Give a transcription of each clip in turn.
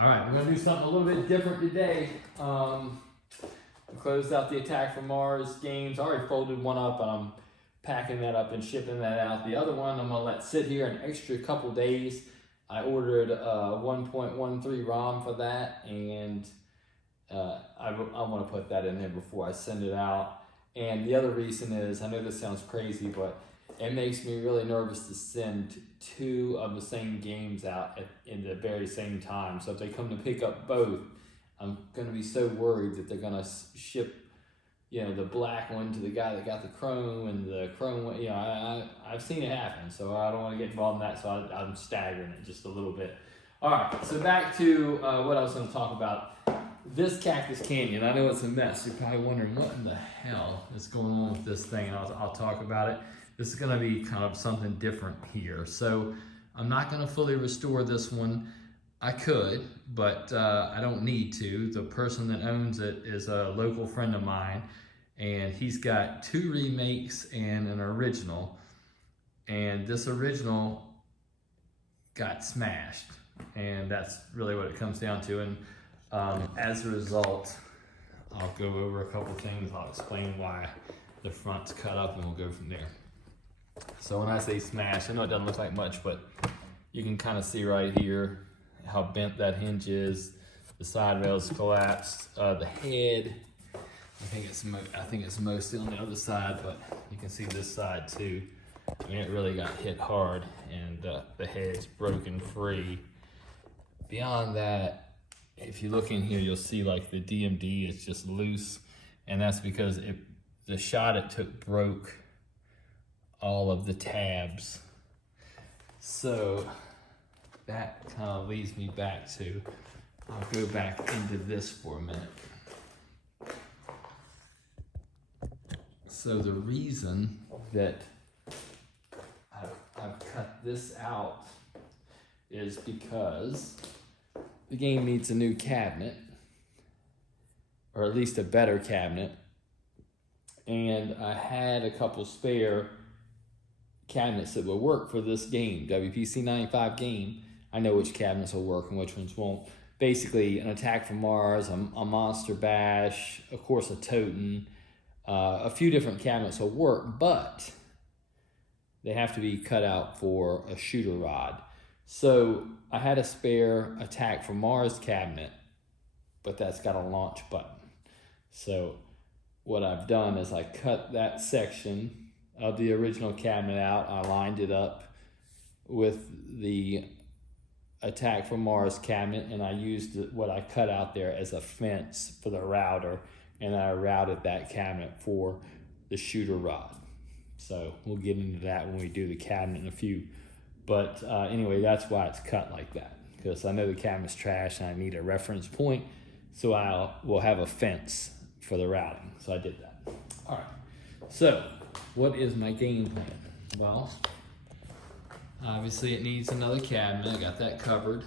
All right, we're gonna do something a little bit different today. We closed out the Attack from Mars games. I already folded one up and I'm packing that up and shipping that out. The other one I'm gonna let sit here an extra couple days. I ordered 1.13 ROM for that, and I want to put that in there before I send it out. And the other reason is, I know this sounds crazy, but it makes me really nervous to send two of the same games out in the very same time. So if they come to pick up both, I'm going to be so worried that they're going to ship, you know, the black one to the guy that got the chrome, and the chrome one, you know, I've seen it happen, so I don't want to get involved in that, so I'm staggering it just a little bit. All right, so back to what I was going to talk about. This Cactus Canyon, I know it's a mess. You're probably wondering what in the hell is going on with this thing, and I'll talk about it. This is going to be kind of something different here. So I'm not going to fully restore this one. I could, but I don't need to. The person that owns it is a local friend of mine, and he's got 2 remakes and an original. And this original got smashed, and that's really what it comes down to. And as a result, I'll go over a couple things. I'll explain why the front's cut up, and we'll go from there. So when I say smash, I know it doesn't look like much, but you can kind of see right here how bent that hinge is. The side rails collapsed. The head, I think it's mostly on the other side, but you can see this side too. I mean, it really got hit hard, and the head's broken free. Beyond that, if you look in here, you'll see like the DMD is just loose, and that's because the shot it took broke all of the tabs. So that kind of leads me back to, I'll go back into this for a minute. So the reason that I've cut this out is because the game needs a new cabinet, or at least a better cabinet. And I had a couple spare cabinets that will work for this game, WPC 95 game. I know which cabinets will work and which ones won't. Basically, an Attack from Mars, a Monster Bash, of course a Totem, a few different cabinets will work, but they have to be cut out for a shooter rod. So I had a spare Attack from Mars cabinet, but that's got a launch button. So what I've done is I cut that section of the original cabinet out. I lined it up with the Attack from Mars cabinet, and I used what I cut out there as a fence for the router, and I routed that cabinet for the shooter rod. So we'll get into that when we do the cabinet in a few. But anyway, that's why it's cut like that, because I know the cabinet's trash and I need a reference point, so we'll have a fence for the routing. So I did that. All right, so what is my game plan? Well, obviously it needs another cabinet. I got that covered.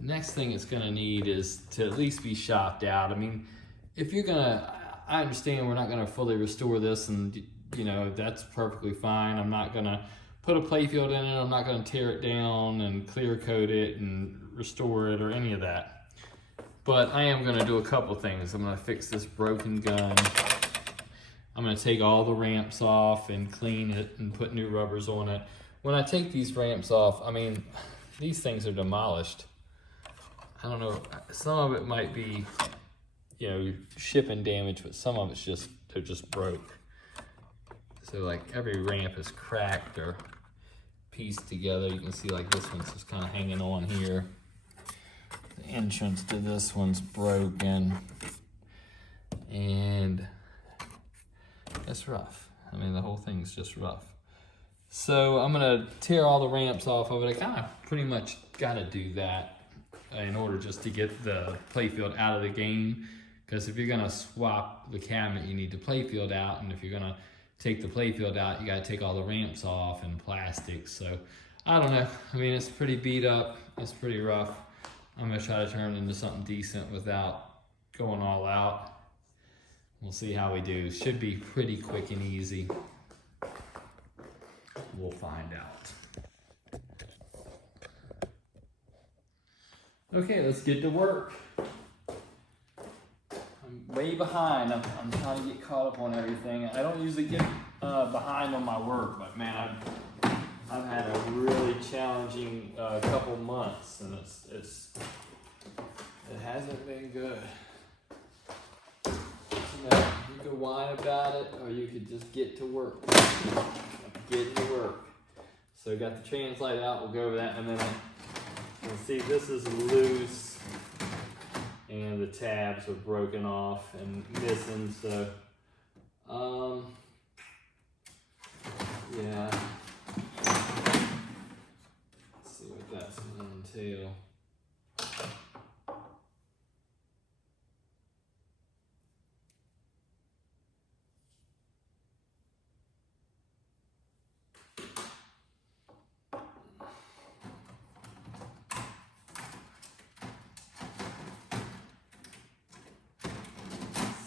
Next thing it's gonna need is to at least be shopped out. I mean, if you're gonna, I understand we're not gonna fully restore this, and you know, that's perfectly fine. I'm not gonna put a playfield in it. I'm not gonna tear it down and clear coat it and restore it or any of that. But I am gonna do a couple things. I'm gonna fix this broken gun. I'm gonna take all the ramps off and clean it and put new rubbers on it. When I take these ramps off, I mean, these things are demolished. I don't know, some of it might be, you know, shipping damage, but some of it's just, they're just broke. So like every ramp is cracked or pieced together. You can see like this one's just kind of hanging on here. The entrance to this one's broken, and it's rough. I mean, the whole thing's just rough. So I'm gonna tear all the ramps off of it. I kind of pretty much gotta do that in order just to get the playfield out of the game. Because if you're gonna swap the cabinet, you need the playfield out, and if you're gonna take the playfield out, you gotta take all the ramps off and plastic. So I don't know. I mean, it's pretty beat up. It's pretty rough. I'm gonna try to turn it into something decent without going all out. We'll see how we do. Should be pretty quick and easy. We'll find out. Okay, let's get to work. I'm way behind. I'm trying to get caught up on everything. I don't usually get behind on my work, but man, I've had a really challenging couple months, and it hasn't been good. So you could whine about it, or you could just get to work. Get to work. So we got the translate out. We'll go over that in a minute. You'll see this is loose, and the tabs are broken off and missing. So, yeah. Let's see what that's going to entail.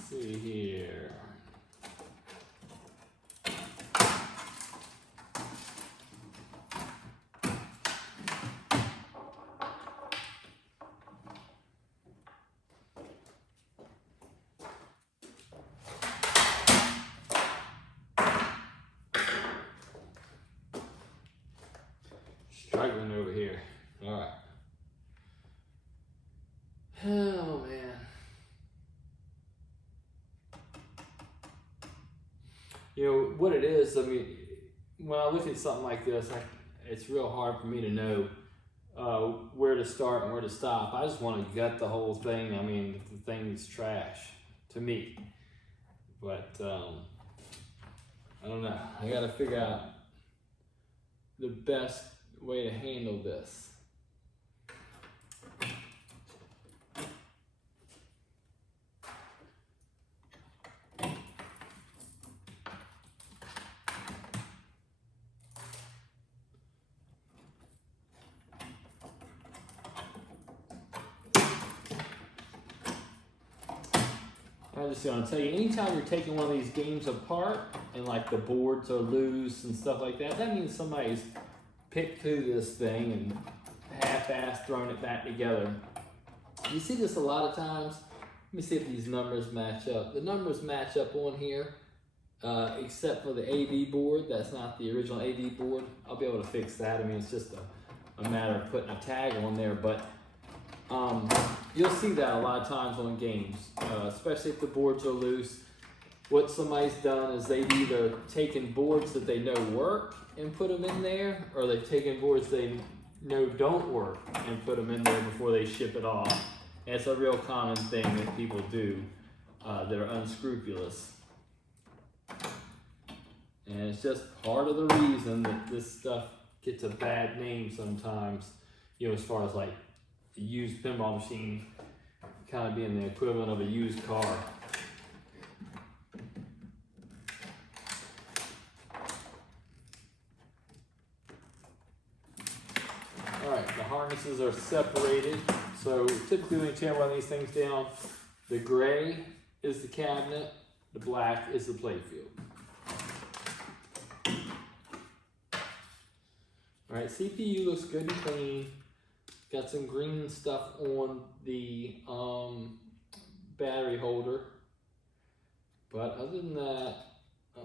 See here. Struggling over here. All right. Oh man. You know what it is. I mean, when I look at something like this, it's real hard for me to know where to start and where to stop. I just want to gut the whole thing. I mean, the thing's trash to me. But I don't know. I got to figure out the best way to handle this. I'm just going to tell you, anytime you're taking one of these games apart and like the boards are loose and stuff like that, that means somebody's picked through this thing and half-assed thrown it back together. You see this a lot of times. Let me see if these numbers match up. The numbers match up on here, except for the AV board. That's not the original AV board. I'll be able to fix that. I mean, it's just a matter of putting a tag on there, but you'll see that a lot of times on games, especially if the boards are loose. What somebody's done is they've either taken boards that they know work and put them in there, or they've taken boards they know don't work and put them in there before they ship it off. And it's a real common thing that people do that are unscrupulous. And it's just part of the reason that this stuff gets a bad name sometimes, you know, as far as like the used pinball machine kind of being the equivalent of a used car. All right, the harnesses are separated. So typically when you tear one of these things down, the gray is the cabinet, the black is the playfield. All right, CPU looks good and clean. Got some green stuff on the battery holder. But other than that, I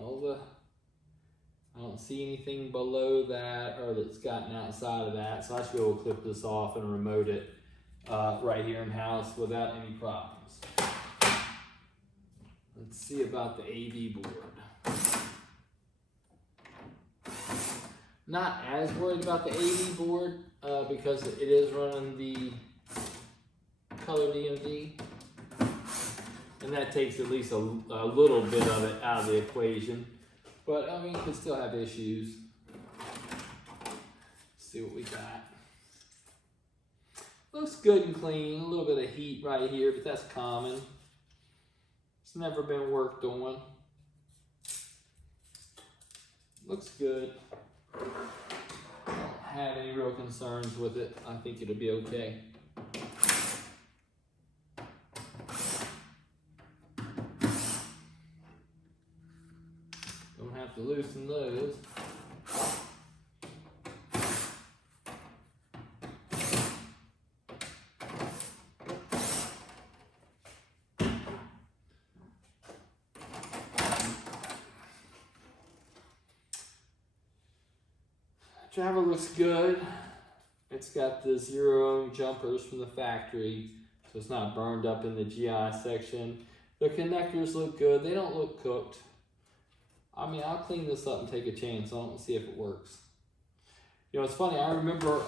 don't see anything below that or that's gotten outside of that. So I should be able to clip this off and remote it right here in house without any problems. Let's see about the AV board. Not as worried about the AV board because it is running the color DMD, and that takes at least a little bit of it out of the equation. But I mean, you can still have issues. Let's see what we got. Looks good and clean. A little bit of heat right here, but that's common. It's never been worked on. Looks good. I don't have any real concerns with it. I think it'll be okay. Don't have to loosen those. driver looks good. It's got the zero jumpers from the factory, so it's not burned up in the GI section. The connectors look good. They don't look cooked. I mean, I'll clean this up and take a chance on it and see if it works. You know, it's funny. I remember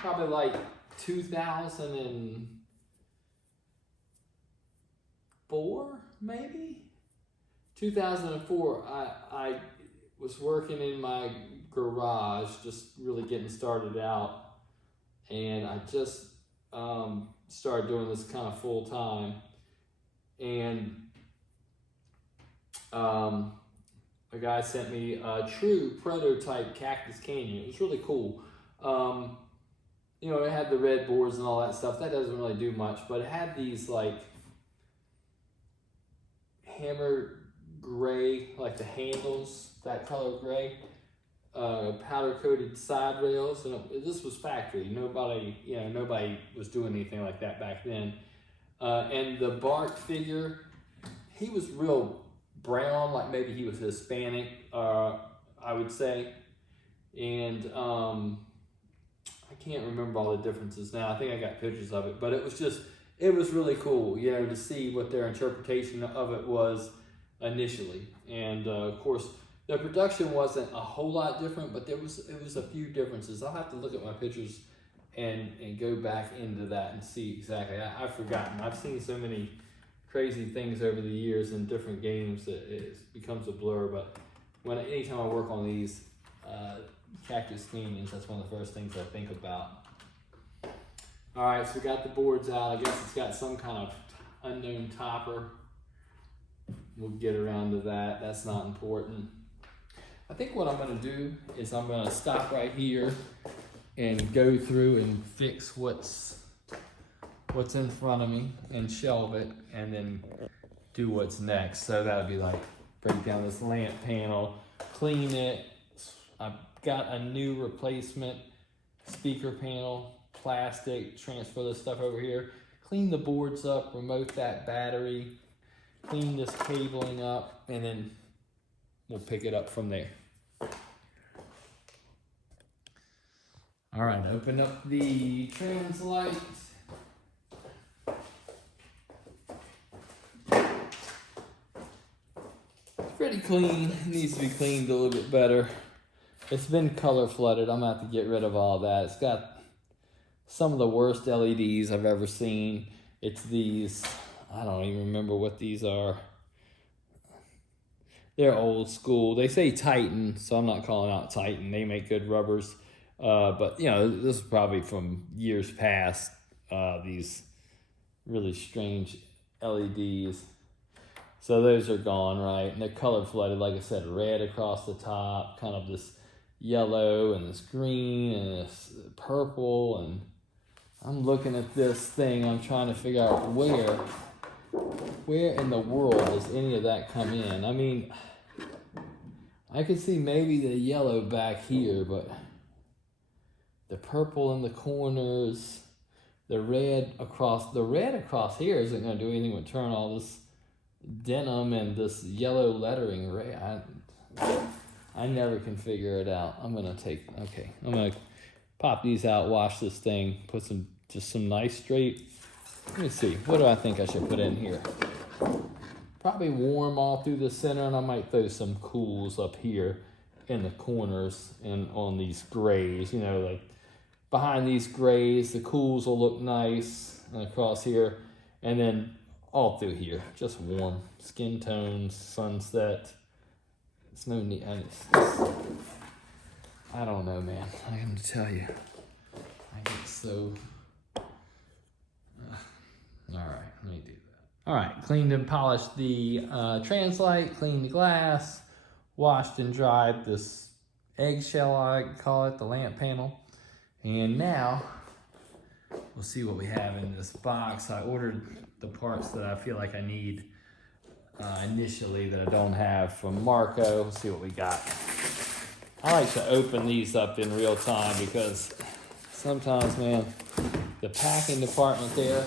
probably like 2004, maybe 2004. I was working in my garage, just really getting started out, and I just started doing this kind of full time, and a guy sent me a true prototype Cactus Canyon. It was really cool. You know, it had the red boards and all that stuff. That doesn't really do much, but it had these like hammer gray, like the handles, that color gray, powder coated side rails, and this was factory. Nobody was doing anything like that back then. And the bark figure, he was real brown, like maybe he was Hispanic, I would say. And I can't remember all the differences now. I think I got pictures of it, but it was really cool, you know, to see what their interpretation of it was initially. And of course, the production wasn't a whole lot different, but it was a few differences. I'll have to look at my pictures and go back into that and see exactly. I've forgotten. I've seen so many crazy things over the years in different games that it becomes a blur. But anytime I work on these Cactus Canyons, that's one of the first things I think about. All right, so we got the boards out. I guess it's got some kind of unknown topper. We'll get around to that. That's not important. I think what I'm going to do is I'm going to stop right here and go through and fix what's in front of me and shelve it, and then do what's next. So that'll be like break down this lamp panel, clean it. I've got a new replacement speaker panel, plastic, transfer this stuff over here, clean the boards up, remote that battery, clean this cabling up, and then we'll pick it up from there. All right, open up the translite. Pretty clean. It needs to be cleaned a little bit better. It's been color flooded. I'm gonna have to get rid of all that. It's got some of the worst LEDs I've ever seen. It's these, I don't even remember what these are. They're old school. They say Titan, so I'm not calling out Titan. They make good rubbers. But you know, this is probably from years past, these really strange LEDs. So those are gone, right? And they're color flooded, like I said, red across the top, kind of this yellow and this green and this purple. And I'm looking at this thing, I'm trying to figure out where in the world does any of that come in? I mean, I could see maybe the yellow back here, but the purple in the corners, the red across here isn't going to do anything but turn all this denim and this yellow lettering red. I never can figure it out. I'm gonna pop these out, wash this thing, put some nice straight. Let me see, what do I think I should put in here? Probably warm all through the center, and I might throw some cools up here in the corners and on these grays, you know, like behind these grays, the cools will look nice, and across here, and then all through here, just warm skin tones, sunset. It's no need. I don't know, man. I am to tell you, I get so. All right, let me do that. All right, cleaned and polished the translite, cleaned the glass, washed and dried this eggshell, I call it, the lamp panel, and now we'll see what we have in this box. I ordered the parts that I feel like I need initially that I don't have from Marco. Let's see what we got. I like to open these up in real time because sometimes, man, the packing department there,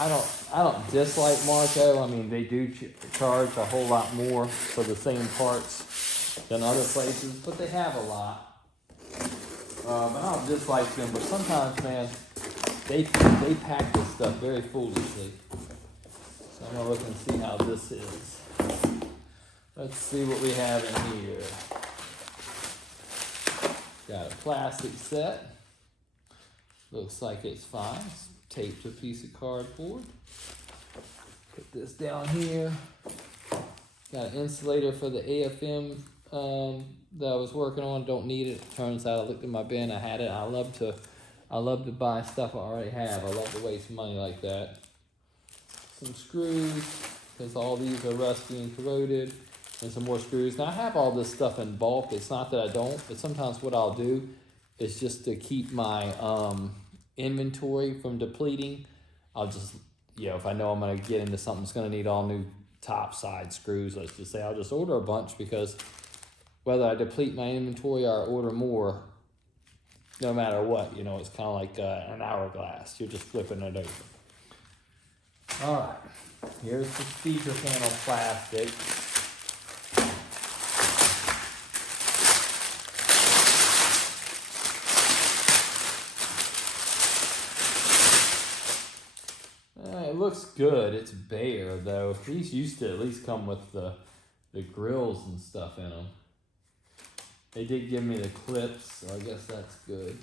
I don't dislike Marco. I mean, they do charge a whole lot more for the same parts, than other places, but they have a lot. And I don't dislike them, but sometimes, man, they pack this stuff very foolishly. So I'm gonna look and see how this is. Let's see what we have in here. Got a plastic set. Looks like it's fine. It's taped to a piece of cardboard. Put this down here. Got an insulator for the AFM that I was working on. Don't need it. Turns out I looked in my bin. I had it. I love to buy stuff I already have. I love to waste money like that. Some screws, because all these are rusty and corroded. And some more screws. Now I have all this stuff in bulk. It's not that I don't, but sometimes what I'll do is just to keep my inventory from depleting. I'll just, if I know I'm gonna get into something that's gonna need all new top side screws, let's just say, I'll just order a bunch, because whether I deplete my inventory or I order more, no matter what, it's kind of like an hourglass. You're just flipping it over. All right, here's the speaker panel plastic. It looks good. It's bare though. These used to at least come with the grills and stuff in them. They did give me the clips, so I guess that's good.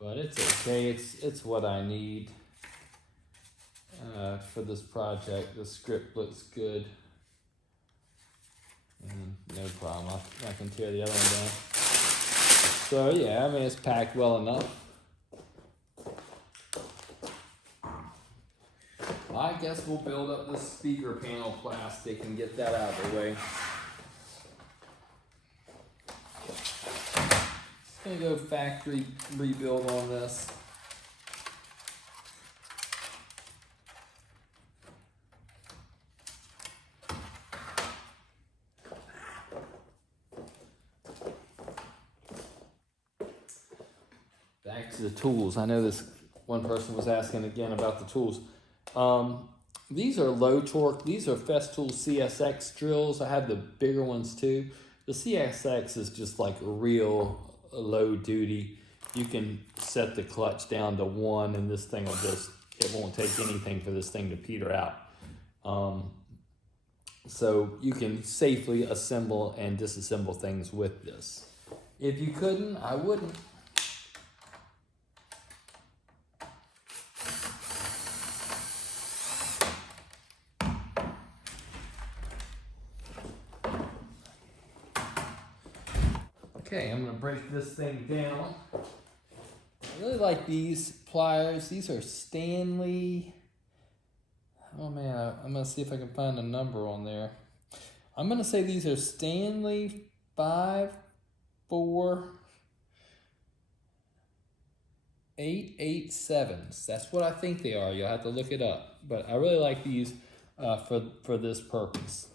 But it's okay. It's what I need for this project. The script looks good. And no problem. I can tear the other one down. So yeah, I mean, it's packed well enough. I guess we'll build up this speaker panel plastic and get that out of the way. Just gonna go factory rebuild on this. Back to the tools. I know this one person was asking again about the tools. These are low torque. These are Festool CSX drills. I have the bigger ones too. The CSX is just like real low duty. You can set the clutch down to 1 and this thing will it won't take anything for this thing to peter out. So you can safely assemble and disassemble things with this. If you couldn't, I wouldn't. Okay, I'm gonna break this thing down. I really like these pliers. These are Stanley. Oh man, I'm gonna see if I can find a number on there. I'm gonna say these are Stanley 54887s. That's what I think they are. You'll have to look it up. But I really like these for this purpose.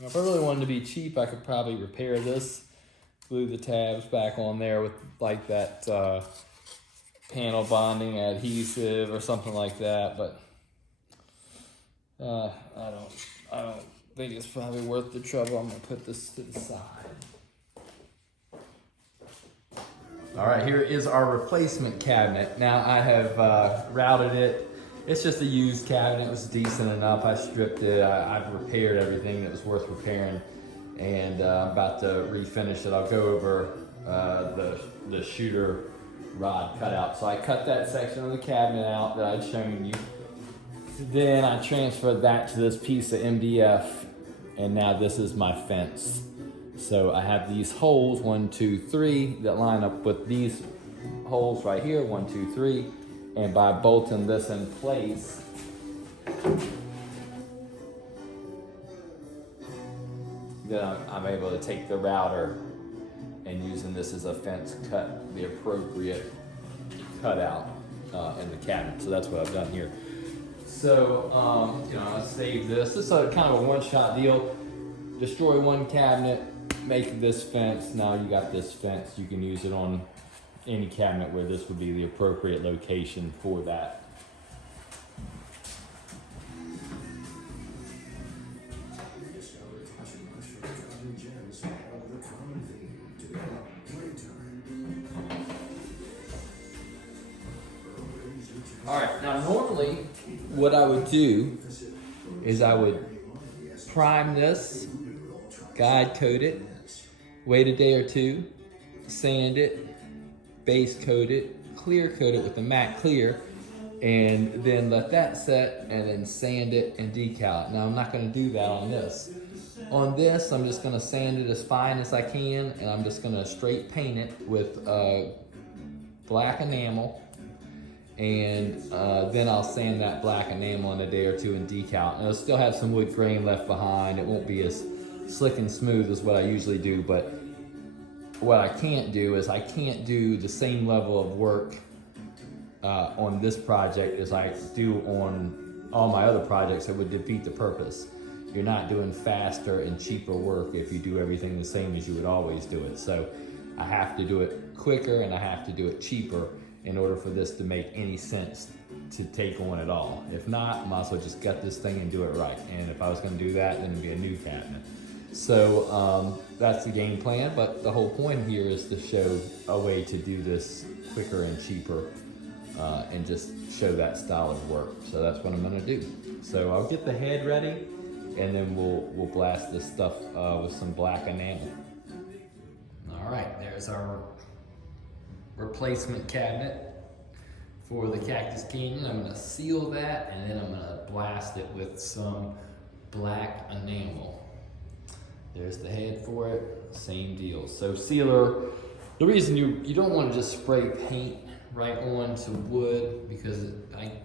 If I really wanted to be cheap, I could probably repair this, glue the tabs back on there with like that panel bonding adhesive or something like that. But I don't think it's probably worth the trouble. I'm gonna put this to the side. All right, here is our replacement cabinet. Now I have routed it. It's just a used cabinet. It was decent enough. I stripped it. I've repaired everything that was worth repairing, and I'm about to refinish it. I'll go over the shooter rod cutout. So I cut that section of the cabinet out that I'd shown you. Then I transferred that to this piece of MDF, and now this is my fence. So I have these holes, 1, 2, 3, that line up with these holes right here, 1, 2, 3. And by bolting this in place, then I'm able to take the router and using this as a fence, cut the appropriate cutout in the cabinet. So that's what I've done here. So, I'm gonna save this. This is kind of a one-shot deal. Destroy one cabinet, make this fence. Now you got this fence, you can use it on any cabinet where this would be the appropriate location for that. All right, now normally what I would do is I would prime this, guide coat it, wait a day or two, sand it, base coat it, clear coat it with the matte clear, and then let that set and then sand it and decal it. Now I'm not gonna do that on this. On this, I'm just gonna sand it as fine as I can, and I'm just gonna straight paint it with black enamel, and then I'll sand that black enamel in a day or two and decal it. And it'll still have some wood grain left behind. It won't be as slick and smooth as what I usually do, but what I can't do is I can't do the same level of work on this project as I do on all my other projects. That would defeat the purpose. You're not doing faster and cheaper work if you do everything the same as you would always do it. So I have to do it quicker and I have to do it cheaper in order for this to make any sense to take on at all. If not, I might as well just gut this thing and do it right. And if I was gonna do that, then it'd be a new cabinet. So that's the game plan, but the whole point here is to show a way to do this quicker and cheaper and just show that style of work. So that's what I'm gonna do. So I'll get the head ready and then we'll blast this stuff with some black enamel. All right, there's our replacement cabinet for the Cactus Canyon. I'm gonna seal that and then I'm gonna blast it with some black enamel. There's the head for it, same deal. So sealer, the reason you don't want to just spray paint right onto wood, because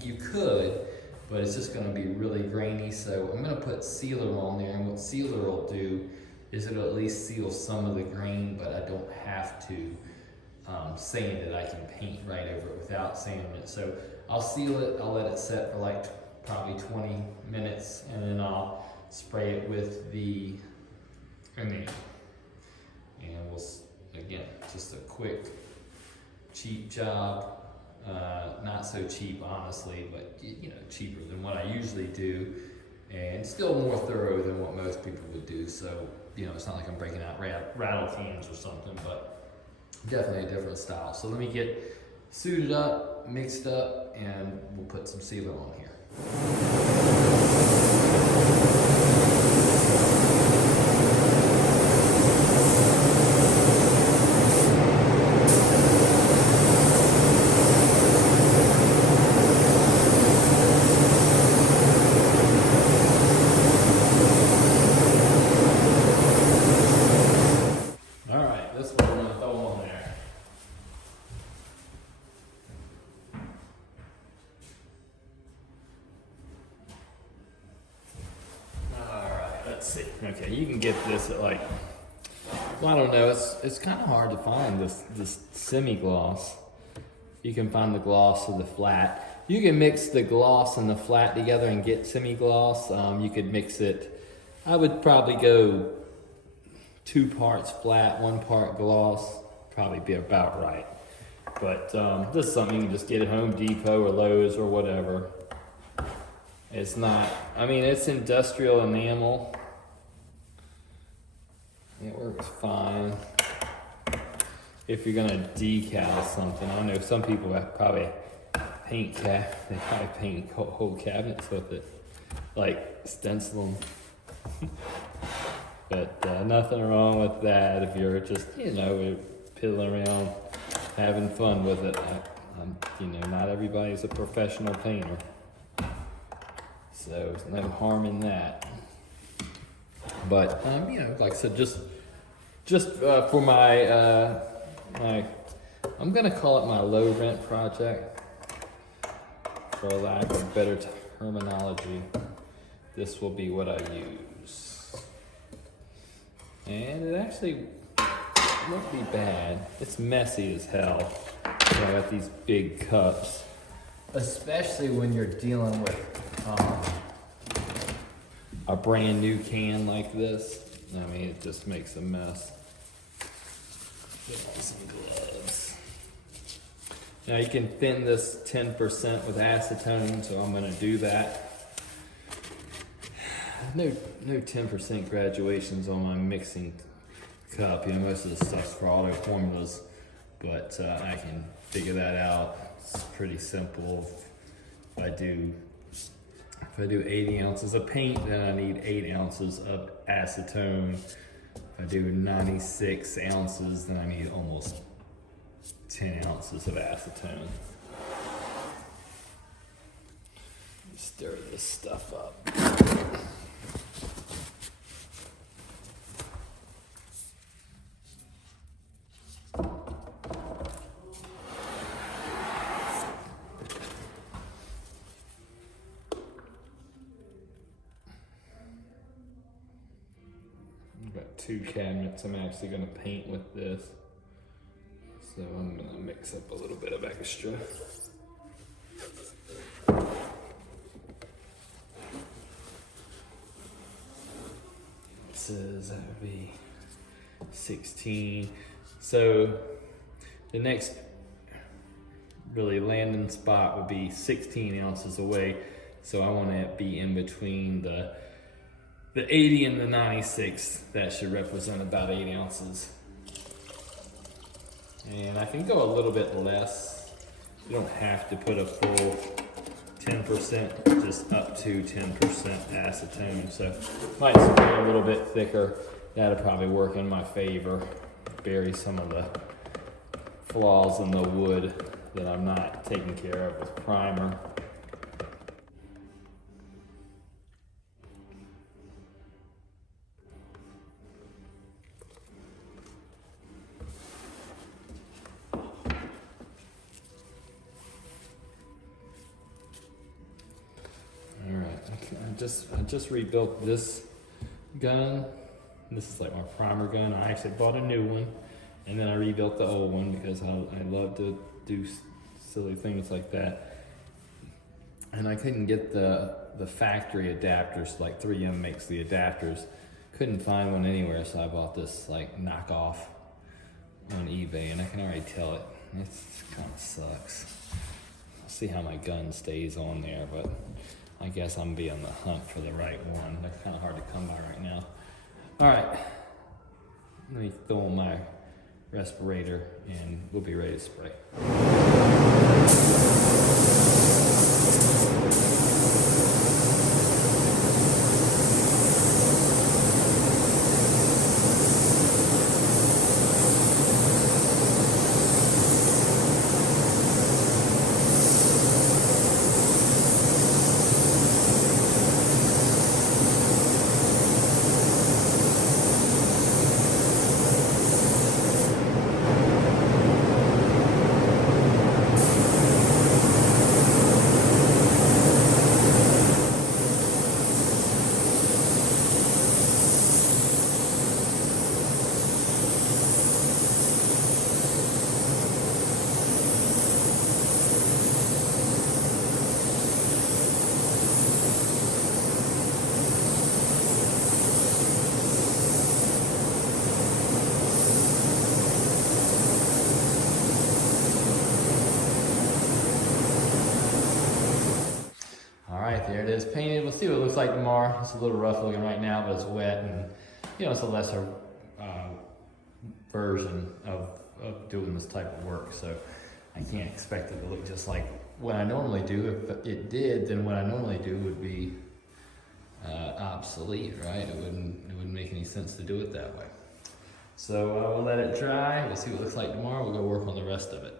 you could, but it's just gonna be really grainy. So I'm gonna put sealer on there, and what sealer will do is it'll at least seal some of the grain, but I don't have to sand it. I can paint right over it without sanding it. So I'll seal it, I'll let it set for like probably 20 minutes, and then I'll spray it with the enamel. And we'll, again, just a quick, cheap job. Not so cheap, honestly, but you know, cheaper than what I usually do, and still more thorough than what most people would do. So, you know, it's not like I'm breaking out rattle cans or something, but definitely a different style. So let me get suited up, mixed up, and we'll put some sealer on here. Let's see. Okay, you can get this at like, well, I don't know. It's kind of hard to find this semi-gloss. You can find the gloss or the flat. You can mix the gloss and the flat together and get semi-gloss. You could mix it. I would probably go 2 parts flat, 1 part gloss. Probably be about right. But this is something you can just get at Home Depot or Lowe's or whatever. It's not, I mean, it's industrial enamel. It works fine. If you're gonna decal something, I know some people have probably they probably paint whole cabinets with it, like stencil them. But nothing wrong with that if you're just, you know, piddling around, having fun with it. You know, not everybody's a professional painter. So there's no harm in that. But you know, like I said, just for my I'm gonna call it my low rent project, for lack of better terminology. This will be what I use, and it actually won't be bad. It's messy as hell. You know, I got these big cups, especially when you're dealing with a brand new can like this. I mean, it just makes a mess. Get on some gloves. Now you can thin this 10% with acetone, so I'm gonna do that. No 10% graduations on my mixing cup. You know, most of the stuff's for auto formulas, but I can figure that out. It's pretty simple. If I do 80 ounces of paint, then I need 8 ounces of acetone. If I do 96 ounces, then I need almost 10 ounces of acetone. Stir this stuff up. I've got 2 cabinets I'm actually going to paint with this. So I'm going to mix up a little bit of extra. It says that would be 16. So the next really landing spot would be 16 ounces away. So I want to be in between the 80 and the 96. That should represent about 8 ounces. And I can go a little bit less. You don't have to put a full 10%, just up to 10% acetone. So might spray a little bit thicker. That'll probably work in my favor. Bury some of the flaws in the wood that I'm not taking care of with primer. I just rebuilt this gun. This is like my primer gun. I actually bought a new one, and then I rebuilt the old one because I love to do silly things like that. And I couldn't get the factory adapters, like 3M makes the adapters. Couldn't find one anywhere, so I bought this like knockoff on eBay, and I can already tell it kind of sucks. I'll see how my gun stays on there, but I guess I'm be on the hunt for the right one. They're kind of hard to come by right now. All right, let me throw on my respirator and we'll be ready to spray. There it is, painted. We'll see what it looks like tomorrow. It's a little rough looking right now, but it's wet, and you know, it's a lesser version of doing this type of work. So I can't expect it to look just like what I normally do. If it did, then what I normally do would be obsolete, right? It wouldn't make any sense to do it that way. So we'll let it dry. We'll see what it looks like tomorrow. We'll go work on the rest of it.